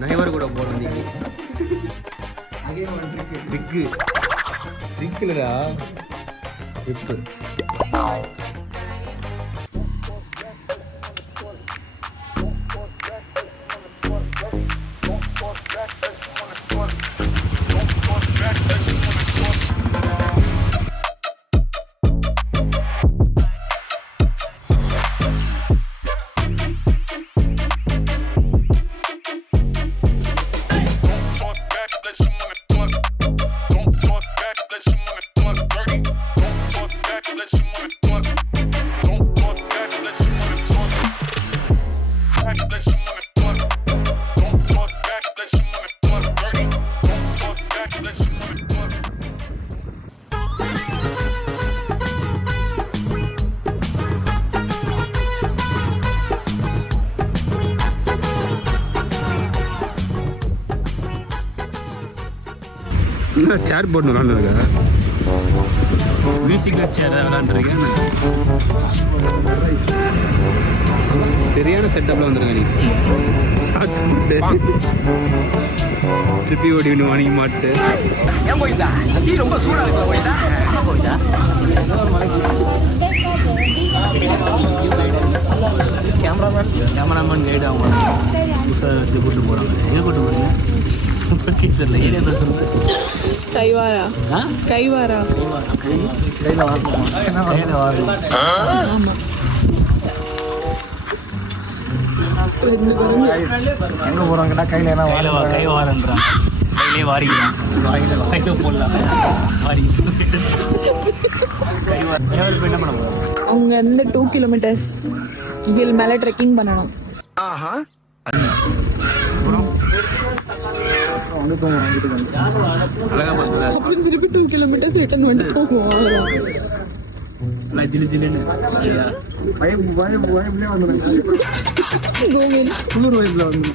நைவர் கூட போகணும் இன்னைக்கு. ட்ரிக்கு ட்ரிக் இல்லைடா, ட்ரிப்பு. சேர் போட்டு விளாண்டுருக்கா? மியூசிக்கில் சேர் விளாண்டுருக்கேன். சரியான செட்டப்பில் வந்துருக்க நீ. ஷார்ட்ஸ் போட்டு ட்ரிப்பி ஓடி ஒன்று வாங்கி மாட்டு. ஏன் போயிட்டா நீ ரொம்ப சூடாக இருக்க போயிட்டா போயிட்டா கேமராமேன் கைடு அவங்க புதுசாக இது கூட்டு போகிறாங்க. எங்கே கூட்டு போகிறீங்க? தெரியல. ஏரியா பேர் சொல்லு. கைவாரா கைவாரா கையில் வாரணும். கையில் வாரணும். ஆமாம். எங்கே போகிறாங்கன்னா கையில் என்ன கை வாரன்றான். கையிலே வாரிக்கிறான். வாயில போடலாம் வாரி கை வார. இப்போ என்ன பண்ண போகிறோம்? அவங்க வந்து 2 கிலோமீட்டர்ஸ் ஹில் மேலே ட்ரெக்கிங் பண்ணணும். ஆஹா அப்புறம் திருப்பி 2 கிலோமீட்டர்ஸ் ரிட்டர்ன் வந்துட்டு போகும். ஜிலு ஜிலுன்னு குளிர் வயசுல வந்து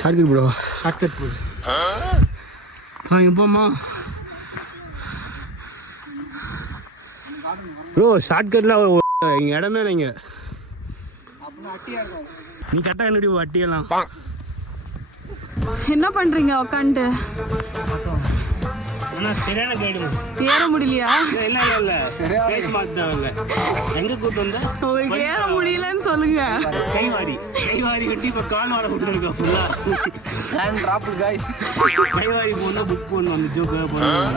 ஷார்ட்கட் ப்ரோ. ஷார்ட்கட் போகுது. போமா ப்ரோ. ஷார்ட்கட்லாம் இங்கே இடமே இல்லைங்க. நீ கரெக்டாக என்னடி வட்டியெல்லாம் என்ன பண்றீங்க உக்காந்துட்டு? சரியான கைடு. ஏற முடியலையா? இல்லை இல்லை இல்லை பேச மாட்டேன். எங்கே கூப்பிட்டு வந்தா உங்களுக்கு ஏற முடியலன்னு சொல்லுங்க. கைவாரி கட்டி இப்போ கால் வாட விட்டுருக்கா ஃபுல்லாக. Hand drop guys. கைவாரி போனால் புக் பண்ணணும். அந்த ஜோக்காக போனோம்.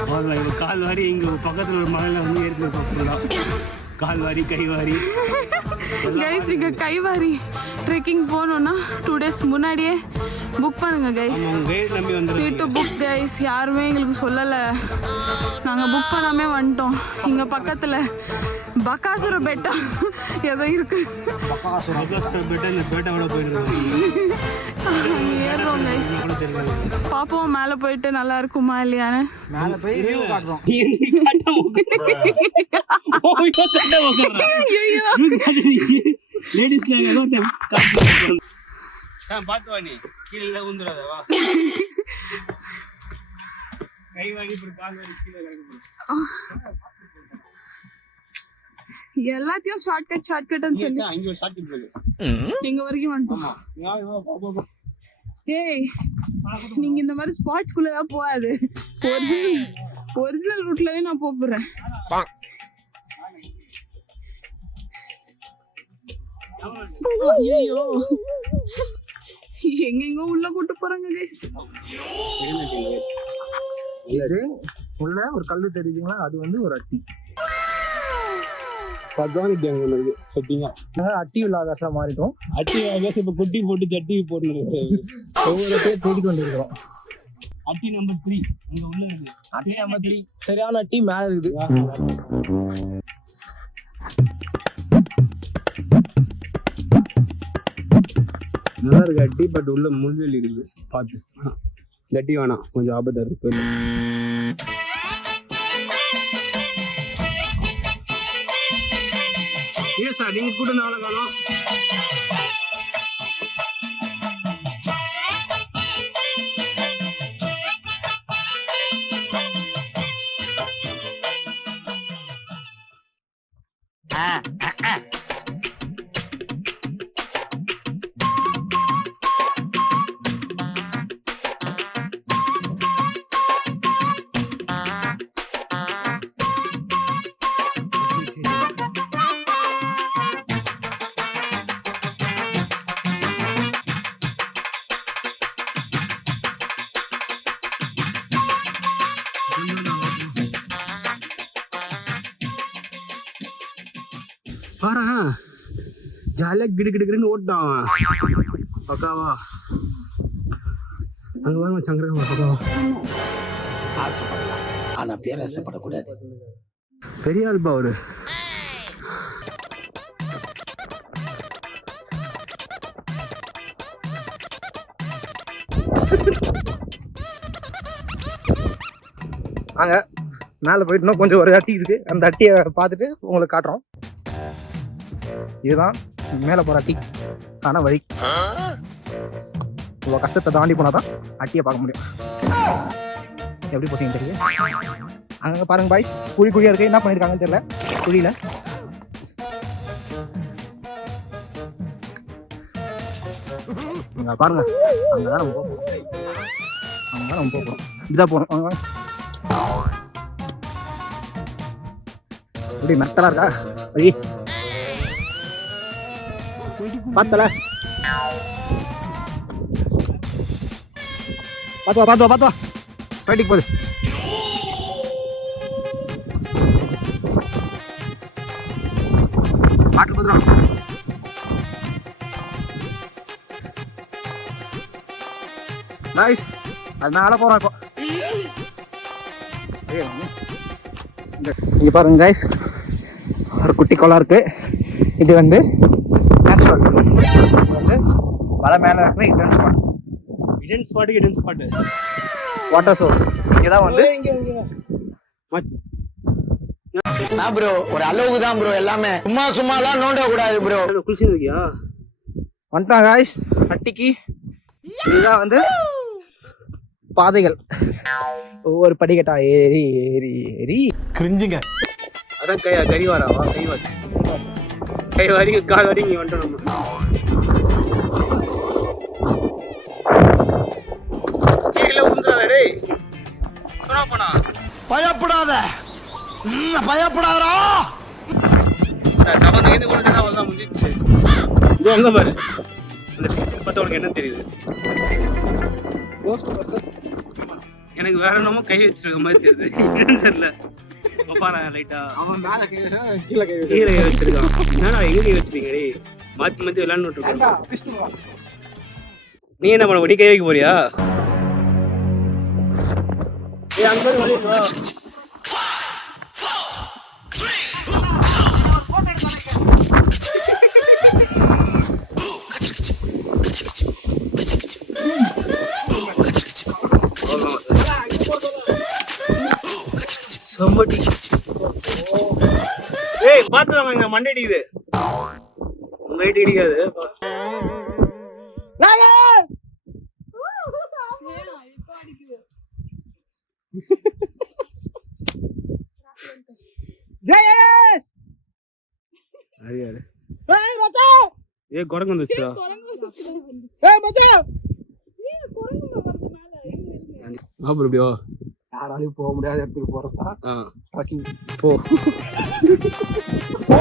இப்போ கால் வாரி இங்கே பக்கத்தில் ஒரு மலையில் வந்து ஏறிட்டு ஃபுல்லாக கால்வாரி கைவாரி. கைஸ் நீங்க கைவாரி ட்ரெக்கிங் போகணுன்னா 2 days முன்னாடியே புக் பண்ணுங்க கைஸ். கைடு நம்பி வந்து புக் கைஸ். யாருமே எங்களுக்கு சொல்லலை, நாங்கள் புக் பண்ணாமே வந்துட்டோம். இங்கே பக்கத்தில் பக்காசுர பெட்டா ஏதோ இருக்கு. பெட்டா இந்த பேட்டாவோட போயிட்டு ஏறுறோம் கைஸ். பாப்போம் மேலே போயிட்டு நல்லா இருக்குமா இல்லையான்னு. மேலே போய் வியூ காட்டுறோம். பார்த்து வா, நீ கீழே ஊந்துடாத. வா கை வாங்கி கால் வாங்கி கீழே எல்லாத்தையும் ஷார்ட்கட் சொல்லி அங்கே ஒரு ஷார்ட்கட் இருக்கு. எங்க வரைக்கும் வந்துட்டோம். ஏய் நீங்க இந்த மாதிரி ஸ்பாட்ஸ்குள்ளதான் போகாது. ஒரிஜினல் ரூட்லயே நான் போறேன். ஐயோ எங்கெங்க உள்ள கூட்டு போறாங்க கைஸ். இது உள்ள ஒரு கல்லு தெரியுதுங்களா? அது வந்து ஒரு அட்டி. அட்டி விலாகாசா மாறிட்டோம். அட்டி இப்ப குட்டி போட்டு சட்டி போட்டு ஒவ்வொரு பேர் தேடிக் கொண்டு இருக்கிறோம். அட்டி நம்பர் 3 அங்க உள்ள இருக்கு. அட்டி நம்பர் 3 சரியான அட்டி மேல இருக்குது. நல்லா இருக்கு அட்டி. பட் உள்ள முள்வெளி இருக்குது. பார்த்து கட்டி வேணாம், கொஞ்சம் ஆபத்தா இருக்கு. சார் நீங்க கூட நாளை காலம் பாரு ஜாலியாக கிடுன்னு ஓட்டான் பக்காவா. அங்கே வாங்க சங்கரகா பக்காவா. ஆசைப்படலாம் ஆனா பேராசைப்படக்கூடாது. பெரிய ஆள்பா அவரு. வாங்க மேலே போயிட்டு இன்னும் கொஞ்சம் ஒரு அட்டி இருக்கு, அந்த அட்டியை பார்த்துட்டு உங்களுக்கு காட்டுறோம். இதுதான் மேலே போகிற அட்டி ஆனா வழி. இவ்வளோ கஷ்டத்தை தாண்டி போனால் தான் அட்டியை பார்க்க முடியும். எப்படி போட்டீங்க தெரியுது. அங்கே பாருங்க பாய்ஸ், குழியாக இருக்கு. என்ன பண்ணியிருக்காங்கன்னு தெரியல குழியில். பாருங்க அங்கே தான் நம்ம போகிறோம். அங்கே தான் நம்ம போகிறோம். இதான் போகிறோம். இப்படி மெட்டலா இருக்கா வழி பார்த்தல. பார்த்துவா ஃபைட்டிங் போகுது. பாட்டு போதும். நைஸ். அது மேலே போகிறோம் இப்போ. இங்கே பாருங்க கைஸ், ஒரு குட்டி குளம் இருக்கு. இது வந்து நேச்சுரல் வந்து மலை மேலே இருக்கிற இடன் ஸ்பாட்டு வாட்டர் சோர்ஸ். இங்கே தான் வந்து ப்ரோ ஒரு அளவுக்கு தான் ப்ரோ, எல்லாமே சும்மாலாம் நோண்ட கூடாது ப்ரோ. குளிச்சுருக்கியா வந்துட்டான் கைஸ் அட்டிக்கு. இதுதான் வந்து பாதைகள். ஒவ்வொரு படிக்கட்டா ஏறி ஏறி ஏறி கிரிஞ்சுங்க. அதான் கறிவாராவா கை வாரி கால் வாரி இங்கே வந்துட்டோம் நம்ம. கீழே உந்துறாத டேய் சொன்னா போனா. பயப்படாதா தவறு எது கொண்டு அவ்வளோதான் முடிஞ்சிச்சு. இது அங்கே பாரு, அந்த டீச்சர் பார்த்தா உனக்கு என்ன தெரியுது? எனக்கு வேற என்னமோ கை வச்சிருக்க மாதிரி தெரியுது. என்னன்னு தெரியல. பாப்பாரா லைட்டா அவன் மேலே கீழே கீழே கை வச்சிருக்கான். என்னடா எங்க கை வச்சிருக்கீங்க டேய்? மாத்தி விளையாண்டு விட்டுருக்கோம். நீ என்ன பண்ண நீ கை வைக்க போறியா? அங்க வா. சம்மட்டி ஏய் பாத்து வாங்க மண்டை அடிக்குது. லைட் அடிக்காது. ஏ குரங்கு வந்துச்சுடா. அப்படியோ யாராலையும் போக முடியாத இடத்துக்கு போறதா ட்ரக்கிங். போ போ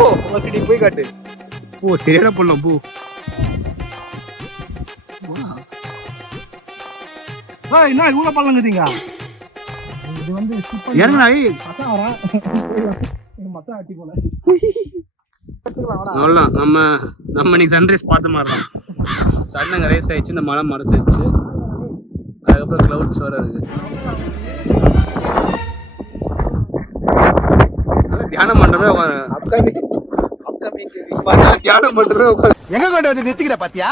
போய் காட்டு. போ சரியான பண்ணலாம் போ. என்ன இவ்வளவு பள்ளங்குறீங்க? இது வந்து இறங்குடா. மொத்தம் அட்டி போல. அவ்வளோதான். நம்ம இன்னைக்கு சன்ரைஸ் பார்த்த மாதிரி தான். சன்னங்க ரேஸ் ஆயிடுச்சு, இந்த மலை மறைச்சிருச்சு. அதுக்கப்புறம் கிளவுட்ஸ் வர இருக்கு. தியானம் பண்றமே தியானம் பண்றமே எங்க கொண்டு வந்து நிறுத்திக்கிற பாத்தியா?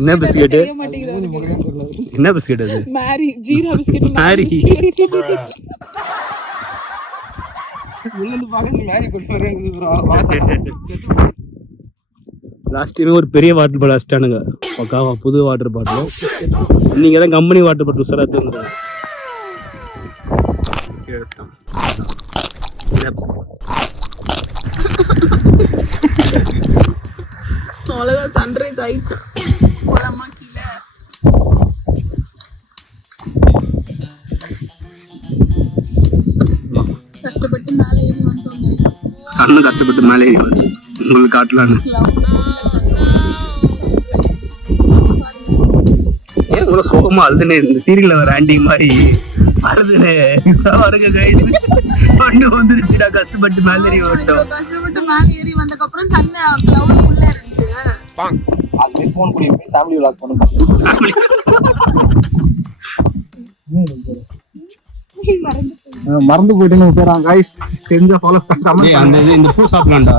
என்ன பிஸ்கெட்? தெரிய மாட்டேங்குது. என்ன பிஸ்கெட் அது? மேரி ஜீரா பிஸ்கெட். மேரி. லாஸ்ட் டைம் ஒரு பெரிய வாட்டர் பாட்டில் அடிச்சிட்டானுங்க. பக்காவா புது வாட்டர் பாட்டில். நீங்க தான் கம்பெனி வாட்டர் பாட்டில் உசாரா தந்துருங்க. அவ்வளோதான், சன்ரைஸ் ஆயிடுச்சு. போலாமா கீழே? கஷ்டப்பட்டு மேலே ஏறி வந்தோம். சன்னு கஷ்டப்பட்டு மேலே ஏறி வருது உங்களுக்கு காட்டலான்னு. ஏன் இவ்வளோ சோகமா அழுதுனே இந்த சீரியல்ல வர ஆண்டி மாதிரி வருதுனே வருங்க கைஸ். ஒன்று வந்துருச்சு. நான் கஷ்டப்பட்டு மேலே ஏறி விட்டோம். கஷ்டப்பட்டு மேலே ஏறி வந்ததுக்கப்புறம் சன்ன கிளவுட் உள்ள இருந்துச்சு. அது ஃபோன் பண்ணி ஃபேமிலி vlog பண்ணுங்க. மறந்து போயிட்டு போறாங்க கைஸ். தெரிஞ்ச ஃபாலோ பண்ணாம அந்த இந்த பூ சாப்பிடலாம்டா.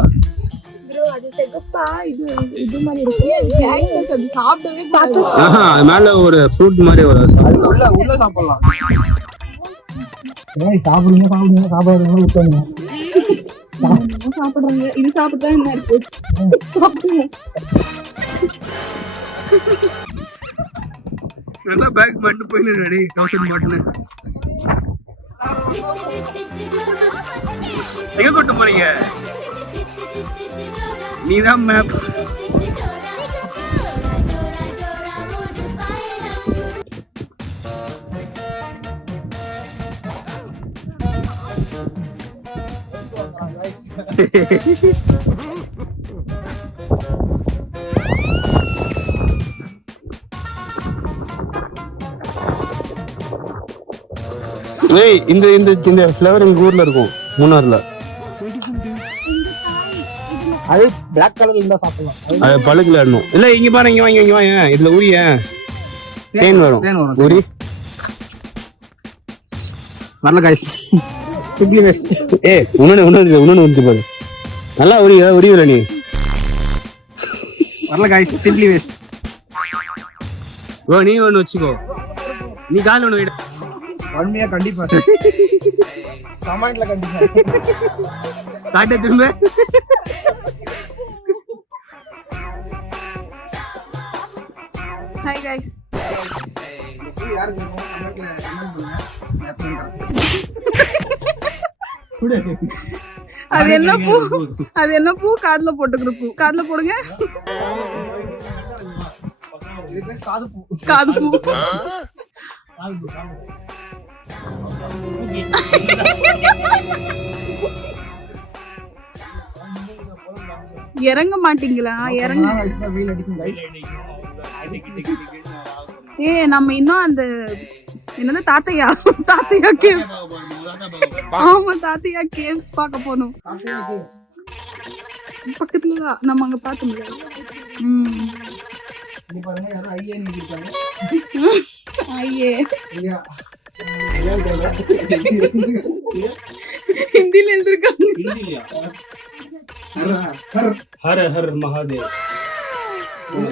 ப்ரோ அது செகப்பா இது மாதிரி இருக்கு. கேக்டஸ் அது சாப்பிடவே கூடாது. அது மேல ஒரு ஃப்ரூட் மாதிரி ஒரு உள்ள சாப்பிடலாம். ஏய் சாப்பிடுங்க சாப்பிடுங்க விட்டுங்க. சாப்பிடுறாங்க. இது சாப்பிட்டா என்ன இருக்கு? சாப்பிடுங்க. நல்லா பேக் பண்ணி போயின்னு ரெடி 1000 மாட்டுன்னு. எங்க கூட்டு போறீங்க? நீதான் மேப். ஏய் இந்த இந்த இந்த ஃப்ளவர் எங்க ஊர்ல இருக்கும், மூணார்ல. அது Black கலர்ல இருந்தா சாப்பிடலாம். அது பழுக்கல இன்னும். இல்ல இங்க பாரு, இங்க வாங்க. இதுல ஊறிய தேன் வரும். ஊறி வரல गाइस. Simply waste. ஏய் உன்னொன்னு வந்து பாரு. நல்லா உரியல நீ. வரல गाइस, சிம்பிளி வேஸ்ட். நீ ஒன்னு வச்சுக்கோ. நீ கால் ஒன்னு விட. உண்மையா கண்டிப்பா. கமெண்ட்ல கண்டிப்பா. காட்ட திரும்ப. Hi guys. யாருக்கு கமெண்ட்ல கமெண்ட் பண்ணுங்க. அது என்ன பூ? காதுல போட்டுக்கிற பூ. காதுல போடுங்க. இது பேர் காது பூ. காது பூ. இறங்க மாட்டீங்களா? இறங்க. வெயில் அடிக்கும் गाइस. நம்ம இன்னும் அந்த என்னது தாத்தையா கேவ்ஸ். ஆமா தாத்தையா கேவ்ஸ் பார்க்க போனோம். பக்கத்துல தான் நம்ம அங்க பார்த்தோம்ல. இங்க பாருங்க யாரோ ஐஏ நிக்கிட்டாங்க. ஐயே ஐயா ஹிந்தில எழுதிருக்காங்க. ஹர ஹர் மகாதேவ்.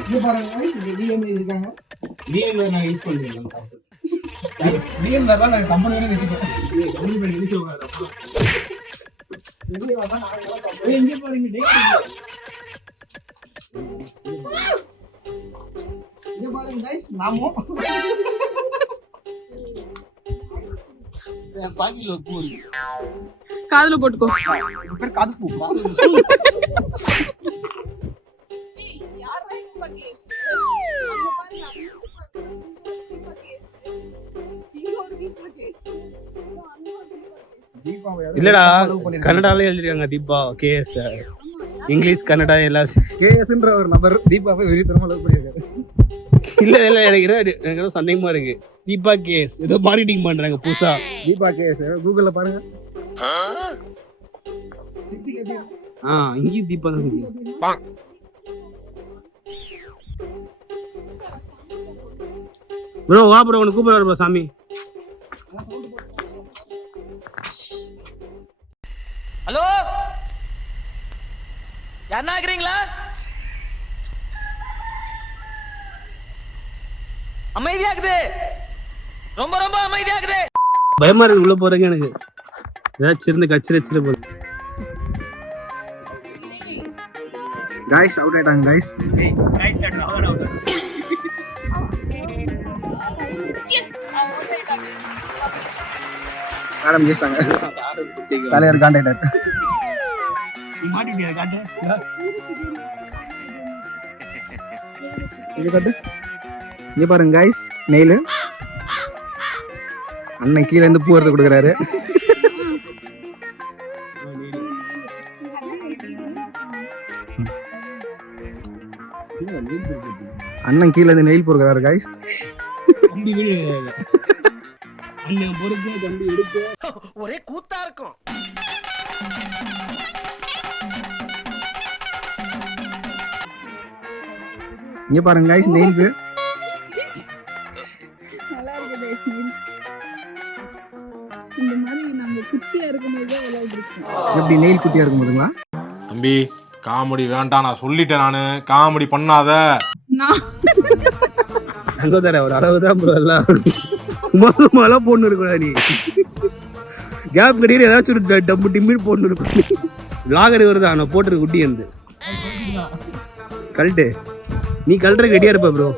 இங்க பாருங்க गाइस, இது டிஎம்ஏ இருக்காங்க. டிஎம் நான் யூஸ் பண்ணிருக்கேன். டிஎம் வேற நான் கம்பெனில நிக்கிட்டேன். கம்பெனி பண்ணி யூஸ் ஆகாத. வெளிய வந்தா நான் எங்க போறீங்க? இங்க பாருங்க गाइस, நாமோ பாக்கில பூ இருக்கு. காதுல போட்டுக்கோ. இது பேர் காது பூ. இல்லடா கன்னடால எழுதிருக்காங்க தீபா கேஎஸ். இங்கிலீஷ் கன்னடா எல்லாம் கேஎஸ்ன்ற ஒரு நபர் தீபாவை வெறித்தனமா லவ் பண்ணிருக்காரு. இல்ல எனக்கு சந்தேகமா இருக்கு. தீபா கேஎஸ் ஏதோ மார்க்கெட்டிங் பண்றாங்க புதுசா. தீபா கேஎஸ் கூகுள்ல பாருங்க. இங்க தீபா தான் இருக்கு. ப்ரோ வா ப்ரோ, உனக்கு கூப்பிடுறாரு ப்ரோ சாமி. ஹலோ யாருன்னா இருக்கிறீங்களா? அமைதியாக்குது, ரொம்ப ரொம்ப அமைதியாக்குது. பயமா இருக்கு உள்ள போறதுக்கு. எனக்கு ஏதாச்சும் இருந்து கச்சிர வச்சிட போகுது. காய்ஸ் அவுட் ஆயிட்டாங்க காய்ஸ். மேடம் ஜெயிச்சிட்டாங்க. தலைவர் காண்டாக்டர் இது கட்டு. இங்க பாருங்க காய்ஸ், நெயில் அண்ணன் கீழே இருந்து பூ எடுத்து கொடுக்குறாரு. அண்ணன் கீழே இருந்து நெயில் போடுறாரு காய்ஸ். ஒரே கூத்தா இருக்கும். இங்க பாருங்க காய்ஸ், நெயில்ஸ் நல்லா இருக்கு நெயில்ஸ். இந்த மாதிரி நாங்க குட்டியா இருக்கும்போது விளையாடிருக்கோம். எப்படி நெயில் குட்டியா இருக்கும் போதுங்களா? தம்பி காமெடி வேண்டாம், நான் சொல்லிட்டேன். நானு காமெடி பண்ணாத. அங்க தர ஒரு அளவுதான் ப்ரோ. எல்லாம் சும்மா போடணும் இருக்கா நீ? கேப் கட்டிட்டு ஏதாச்சும் ஒரு டப்பு டிம்மின்னு போடணும் இருக்கும். லாகர் வருதான் நான் போட்டுருக்கு குட்டி வந்து கழட்டு. நீ கழட்டுற ரெடியா இருப்ப ப்ரோ.